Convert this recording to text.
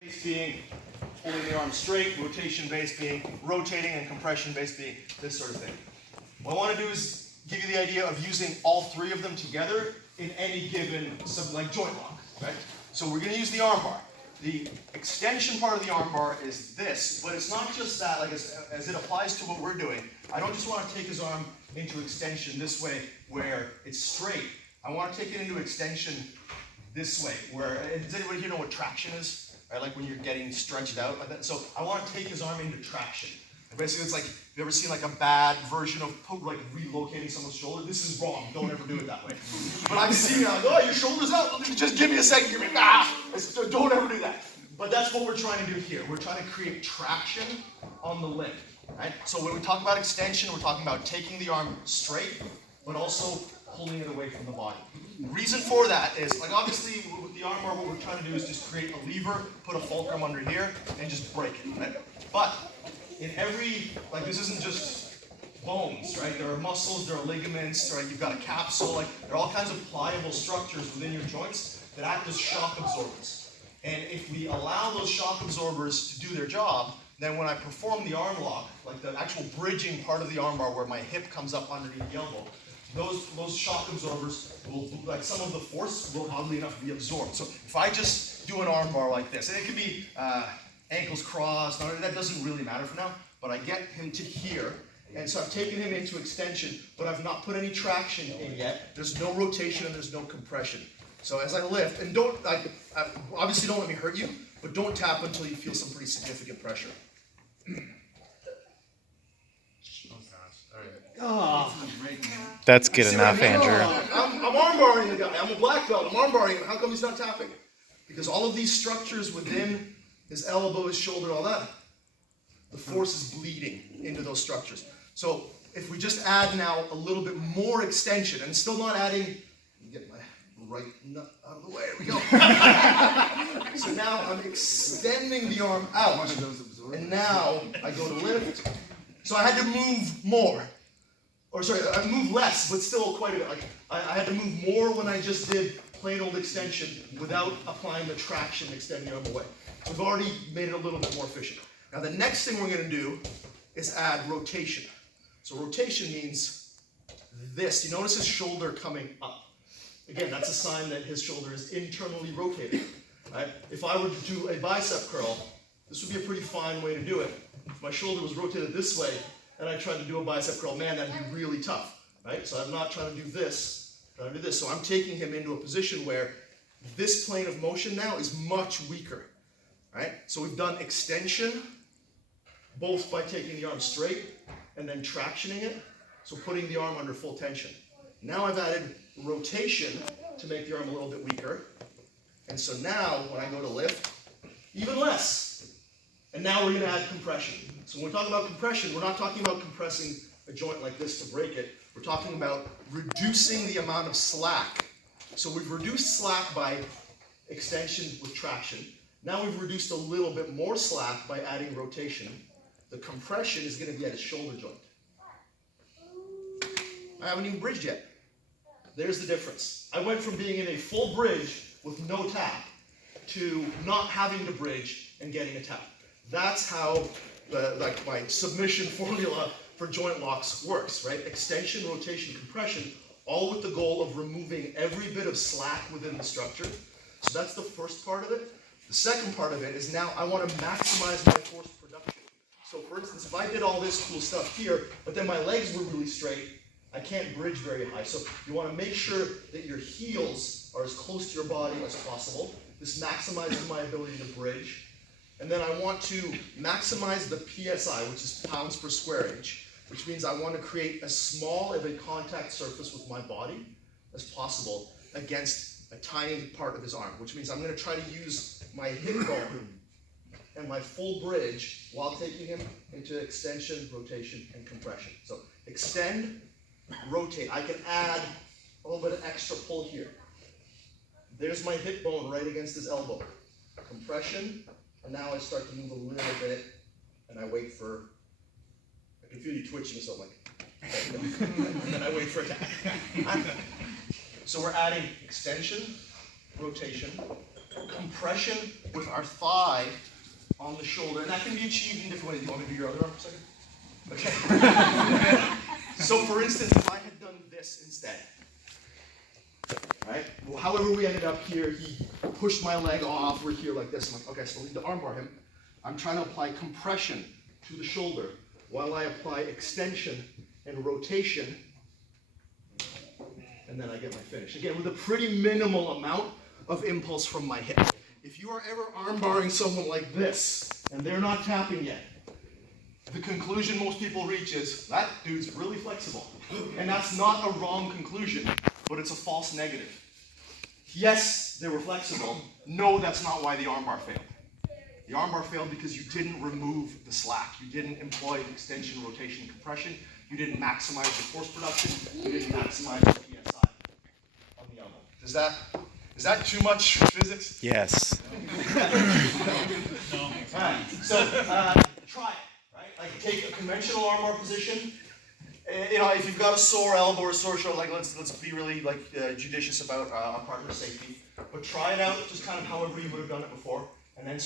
Base being holding the arm straight, rotation base being rotating, and compression base being this sort of thing. What I want to do is give you the idea of using all three of them together in any given joint lock, right? So we're going to use the arm bar. The extension part of the arm bar is this, but it's not just that, as it applies to what we're doing. I don't just want to take his arm into extension this way where it's straight. I want to take it into extension this way, where, does anybody here know what traction is? Right, like when you're getting stretched out like that. So I want to take his arm into traction. And basically it's like, have you ever seen like a bad version of relocating someone's shoulder? This is wrong, don't ever do it that way. But I've seen it, like, oh, your shoulder's out, just give me a second, don't ever do that. But that's what we're trying to do here. We're trying to create traction on the limb, right? So when we talk about extension, we're talking about taking the arm straight, but also pulling it away from the body. The reason for that is, like, obviously with the arm bar, what we're trying to do is just create a lever, put a fulcrum under here, and just break it, right? But in every, this isn't just bones, right? There are muscles, there are ligaments, right? You've got a capsule, there are all kinds of pliable structures within your joints that act as shock absorbers. And if we allow those shock absorbers to do their job, then when I perform the arm lock, like the actual bridging part of the arm bar where my hip comes up underneath the elbow, those shock absorbers will, some of the force will oddly enough be absorbed. So if I just do an arm bar like this, and it could be ankles crossed, that doesn't really matter for now, but I get him to here, and so I've taken him into extension, but I've not put any traction in yet. There's no rotation and there's no compression. So as I lift, and obviously don't let me hurt you, but don't tap until you feel some pretty significant pressure. Oh, that's good enough, Andrew. I'm arm barring the guy. I'm a black belt. I'm arm barring him. How come he's not tapping? Because all of these structures within his elbow, his shoulder, all that, the force is bleeding into those structures. So if we just add now a little bit more extension, and still not adding, let me get my right nut out of the way. There we go. So now I'm extending the arm out, and now I go to lift. So I had to move more. I moved less, but still quite a bit. I had to move more when I just did plain old extension without applying the traction, extending the arm away. So we've already made it a little bit more efficient. Now the next thing we're going to do is add rotation. So rotation means this. You notice his shoulder coming up. Again, that's a sign that his shoulder is internally rotated. Right? If I were to do a bicep curl, this would be a pretty fine way to do it. If my shoulder was rotated this way, and I tried to do a bicep curl, man, that'd be really tough, right? So I'm not trying to do this, I'm trying to do this. So I'm taking him into a position where this plane of motion now is much weaker, right? So we've done extension, both by taking the arm straight and then tractioning it, so putting the arm under full tension. Now I've added rotation to make the arm a little bit weaker, and so now when I go to lift, even less. And now we're going to add compression. So when we're talking about compression, we're not talking about compressing a joint like this to break it. We're talking about reducing the amount of slack. So we've reduced slack by extension with traction. Now we've reduced a little bit more slack by adding rotation. The compression is going to be at his shoulder joint. I haven't even bridged yet. There's the difference. I went from being in a full bridge with no tap to not having to bridge and getting a tap. That's how my submission formula for joint locks works, right? Extension, rotation, compression, all with the goal of removing every bit of slack within the structure. So that's the first part of it. The second part of it is now I want to maximize my force production. So for instance, if I did all this cool stuff here, but then my legs were really straight, I can't bridge very high. So you want to make sure that your heels are as close to your body as possible. This maximizes my ability to bridge. And then I want to maximize the PSI, which is pounds per square inch, which means I want to create as small of a contact surface with my body as possible against a tiny part of his arm, which means I'm going to try to use my hip bone and my full bridge while taking him into extension, rotation, and compression. So extend, rotate. I can add a little bit of extra pull here. There's my hip bone right against his elbow. Compression. And now I start to move a little bit, and I wait for, I can feel you twitching, so I'm like, and then I wait for a tap. So we're adding extension, rotation, compression with our thigh on the shoulder, and that can be achieved in different ways. Do you want me to do your other arm for a second? Okay. So for instance, if I had done this instead, right? Well, however we ended up here, he pushed my leg off, we're here like this. I'm like, okay, so leave the armbar him. I'm trying to apply compression to the shoulder while I apply extension and rotation, and then I get my finish. Again, with a pretty minimal amount of impulse from my hip. If you are ever armbarring someone like this, and they're not tapping yet, the conclusion most people reach is, that dude's really flexible. And that's not a wrong conclusion, but it's a false negative. Yes, they were flexible. No, that's not why the armbar failed. The armbar failed because you didn't remove the slack. You didn't employ extension, rotation, and compression. You didn't maximize your force production. You didn't maximize your PSI on the elbow. Is that too much physics? Yes. All right, so try it, right? Like take a conventional armbar position. If you've got a sore elbow or a sore shoulder, like let's be really judicious about our partner safety. But try it out, just kind of however you would have done it before, and then